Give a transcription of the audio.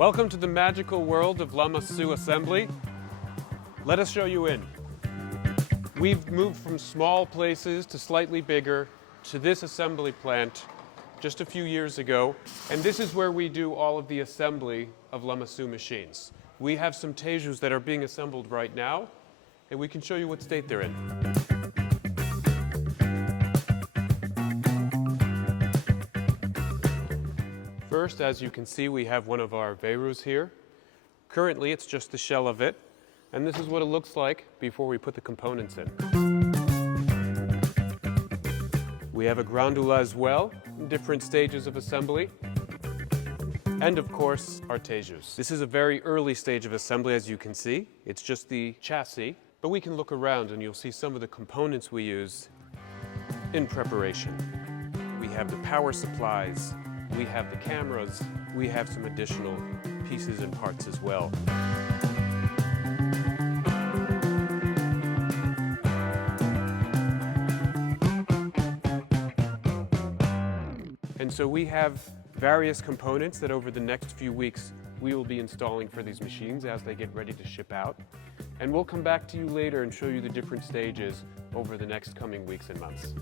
Welcome to the magical world of Lamassu assembly. Let us show you in. We've moved from small places to slightly bigger to this assembly plant just a few years ago, and this is where we do all of the assembly of Lamassu machines. We have some Tejus that are being assembled right now, and we can show you what state they're in. First, as you can see, we have one of our Verus here. Currently, it's just the shell of it, and this is what it looks like before we put the components in. We have a Grandula as well, in different stages of assembly. And of course, our Tejus. This is a very early stage of assembly, as you can see. It's just the chassis, but we can look around and you'll see some of the components we use in preparation. We have the power supplies, we have the cameras, we have some additional pieces and parts as well. And so we have various components that over the next few weeks we will be installing for these machines as they get ready to ship out. And we'll come back to you later and show you the different stages over the next coming weeks and months.